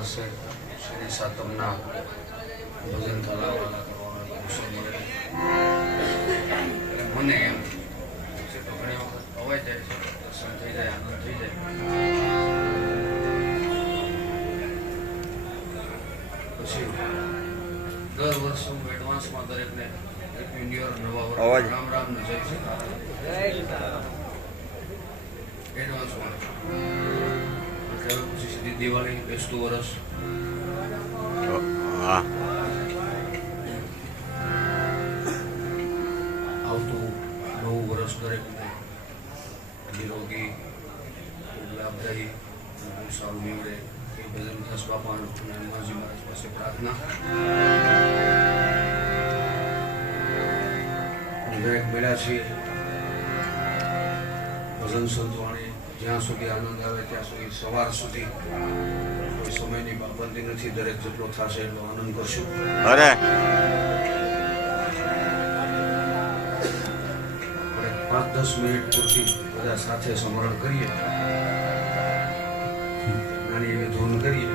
વર્ષે શ્રી સાતમના ભજન કલાવાળા કરવાનો અવસર મળે એટલે મને એમ છે તો ઘણી વખત અવાય જાય છે, દર્શન થઈ જાય, આનંદ થઈ જાય. પછી દર વર્ષે હું એડવાન્સમાં દરેકને હેપી ન્યુ યર, નવા વર્ષ રામ રામ ને જય સીતારામ એડવાન્સમાં. પછી સીધી દિવાળી, બેસતું વર્ષ, આવતું નવું વર્ષ દરેકને નિરોગી, લાભદાયી, બહુ સારું નીવડે એ ભજન દાસ બાપાનું અને હનુમાનજી મહારાજ પાસે પ્રાર્થના. દરેક મેળા છીએ ભજન સંતવાણી જ્યાં સુધી આનંદ આવે ત્યાં સુધી, સવાર સુધી કોઈ સમયની પાબંદી નથી. દરેક જેટલો થશે એટલો આનંદ કરશું. અરે 5-10 મિનિટ પૂરતી બધા સાથે સ્મરણ કરીએ, નાની એવી ધૂન કરીએ.